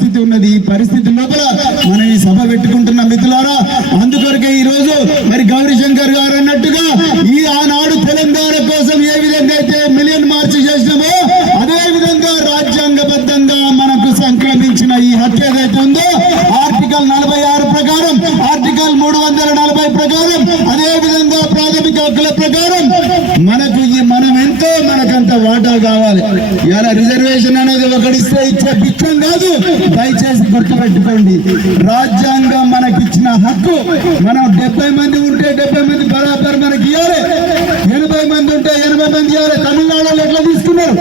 పరిస్థితి ఉన్నది. ఈ పరిస్థితి లోపల మనం ఈ సభ పెట్టుకుంటున్న మిత్రులారా, అందుకొరకే ఈ రోజు మరి గౌరీశంకర్ గారు అన్నట్టుగా ఈ ఆనాడు తెలంగాణ కోసం ఏ విధంగా అయితే మిలియన్ మార్చ్ చేసినామో అదే విధంగా రాజ్యాంగబద్ధంగా మనకు సంక్రమించిన ఈ హక్కు ఏదైతే ఉందో ఆర్టికల్ 46 ప్రకారం, ఆర్టికల్ 340 ప్రకారం, అదే విధంగా ప్రాథమిక హక్కుల ప్రకారం మనం ఎంతో మనకంత వాటా కావాలి. ఇలా రిజర్వేషన్ అనేది ఒకటిస్తే ఇచ్చే బిచ్చం కాదు. దయచేసి గుర్తుపెట్టుకోండి, రాజ్యాంగం మనకిచ్చిన హక్కు. మనం 70 మంది ఉంటే 70 మంది బరాబర్ మనకి ఇవ్వాలి. 80 మంది ఉంటే 80 మంది ఇవ్వాలి. తమిళనాడులో ఎట్లా తీసుకున్నారు?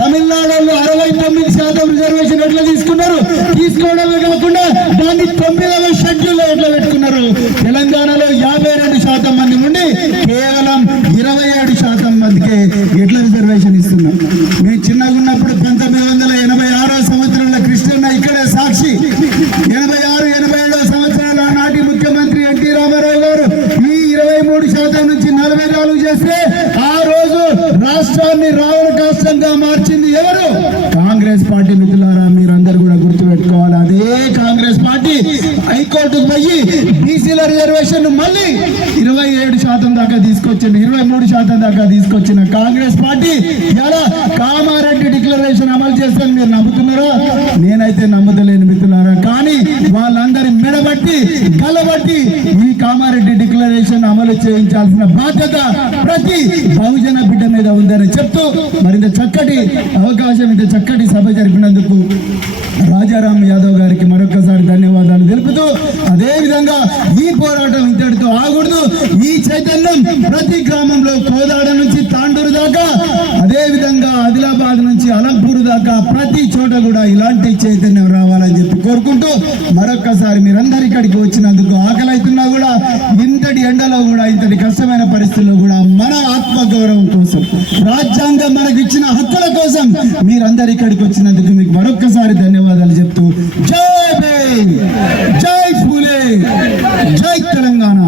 తమిళనాడులో 69% రిజర్వేషన్ ఎట్లా తీసుకున్నారు? తీసుకోవడమే కాకుండా దాన్ని 9వ షెడ్యూల్లో ఎట్లా పెట్టుకున్నారు? తెలంగాణలో 52% మంది ఉండి కేవలం 27% మందికి ఎట్లా రిజర్వేషన్ ఇస్తున్నాం? మేము చిన్నగా ఉన్నప్పుడు 1986 సంవత్సరంలో కృష్ణన్న ఇక్కడే సాక్షి. 86-87 సంవత్సరాల నాటి ముఖ్యమంత్రి ఎన్టీ రామారావు గారు ఈ 23% నుంచి 44 చేస్తే ఆ రోజు రాష్ట్రాన్ని రావణ కాష్టంగా మార్చింది ఎవరు? కాంగ్రెస్ పార్టీ. మిత్రులారా, మీరందరూ కూడా గుర్తుపెట్టుకోవాలి. అదే కాంగ్రెస్ పార్టీ హైకోర్టుకు పోయి బీసీల రిజర్వేషన్ మళ్ళీ 27% దాకా తీసుకొచ్చింది. 23% దాకా తీసుకొచ్చిన కాంగ్రెస్ పార్టీ ఎలా కామారెడ్డి డిక్లరేషన్ అమలు చేస్తాను మీరు నమ్ముతున్నారా? నేనైతే నమ్ముతలేను మిత్రులారా. కానీ వాళ్ళందరి మెడబట్టి గలబట్టి ఈ కామారెడ్డి డిక్లరేషన్ అమలు చేయించాల్సిన బాధ్యత ప్రతి బహుజన బిడ్డ మీద ఉందని చెప్తూ మరింత చక్కటి అవకాశం, ఇంత చక్కటి సభ జరిపినందుకు రాజారాం యాదవ్ గారికి మరొకసారి ధన్యవాదాలు తెలుపుతూ, అదే విధంగా ఈ పోరాటం ఇంతటితో ఆగకూడదు. ఈ చైతన్యం ప్రతి గ్రామంలో కోదాడ నుంచి తాండూరు దాకా, అదే విధంగా ఆదిలాబాద్ నుంచి అలంపూర్ దాకా ప్రతి చోట కూడా ఇలాంటి చైతన్యం రావాలని చెప్పి కోరుకుంటూ మరొక్కసారి మీరందరూ ఇక్కడికి వచ్చినందుకు, ఆకలి అవుతున్నా కూడా ఇంతటి ఎండలో కూడా ఇంతటి కష్టమైన పరిస్థితుల్లో కూడా మన ఆత్మగౌరవం కోసం, రాజ్యాంగం మనకు ఇచ్చిన హక్కుల కోసం మీరందరూ ఇక్కడికి వచ్చినందుకు మీకు మరొక్కసారి ధన్యవాదాలు చెప్తూ జై భీమ్, జై ఫూలే, జై తెలంగాణ.